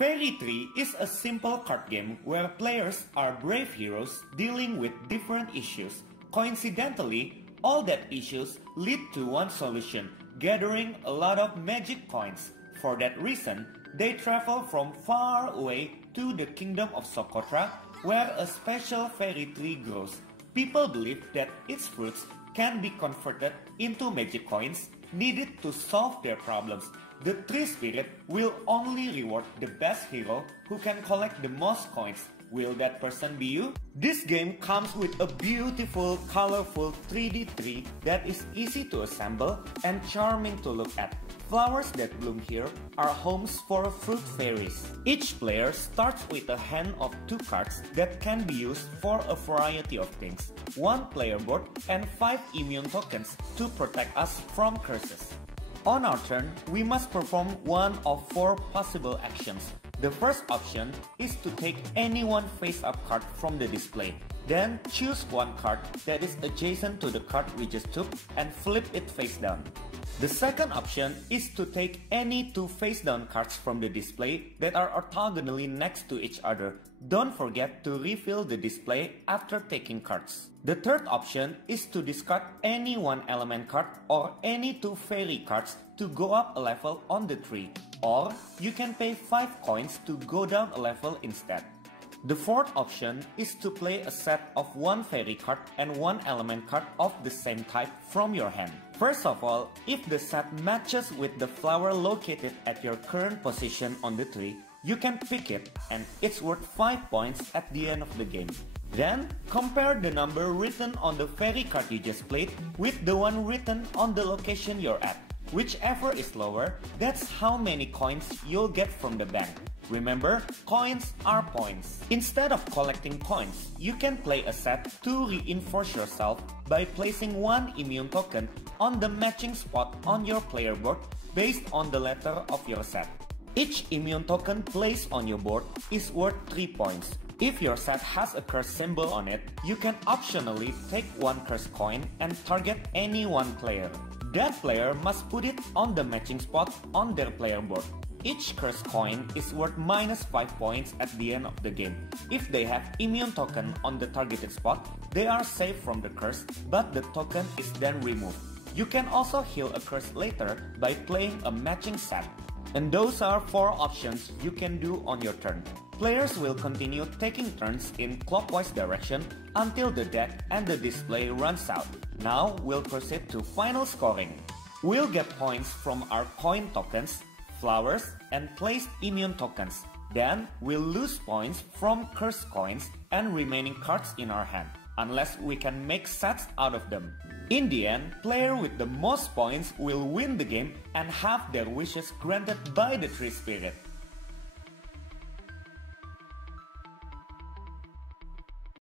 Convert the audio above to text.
Fairy Tree is a simple card game where players are brave heroes dealing with different issues. Coincidentally, all that issues lead to one solution, gathering a lot of magic coins. For that reason, they travel from far away to the Kingdom of Socotra, where a special fairy tree grows. People believe that its fruits can be converted into magic coins needed to solve their problems. The tree spirit will only reward the best hero who can collect the most coins. Will that person be you? This game comes with a beautiful, colorful 3D tree that is easy to assemble and charming to look at. Flowers that bloom here are homes for fruit fairies. Each player starts with a hand of 2 cards that can be used for a variety of things. 1 player board and 5 immune tokens to protect us from curses. On our turn, we must perform one of 4 possible actions. The first option is to take any one face-up card from the display. Then choose one card that is adjacent to the card we just took and flip it face down. The second option is to take any 2 face-down cards from the display that are orthogonally next to each other. Don't forget to refill the display after taking cards. The third option is to discard any 1 element card or any 2 fairy cards to go up a level on the tree. Or you can pay 5 coins to go down a level instead. The fourth option is to play a set of 1 fairy card and 1 element card of the same type from your hand. First of all, if the set matches with the flower located at your current position on the tree, you can pick it and it's worth 5 points at the end of the game. Then, compare the number written on the fairy card you just played with the one written on the location you're at. Whichever is lower, that's how many coins you'll get from the bank. Remember, coins are points. Instead of collecting coins, you can play a set to reinforce yourself by placing 1 immune token on the matching spot on your player board based on the letter of your set. Each immune token placed on your board is worth 3 points. If your set has a curse symbol on it, you can optionally take 1 curse coin and target any one player. That player must put it on the matching spot on their player board. Each curse coin is worth minus 5 points at the end of the game. If they have immune token on the targeted spot, they are safe from the curse, but the token is then removed. You can also heal a curse later by playing a matching set. And those are 4 options you can do on your turn. Players will continue taking turns in clockwise direction until the deck and the display runs out. Now we'll proceed to final scoring. We'll get points from our coin tokens, flowers, and placed immune tokens. Then we'll lose points from cursed coins and remaining cards in our hand, unless we can make sets out of them. In the end, player with the most points will win the game and have their wishes granted by the tree spirit.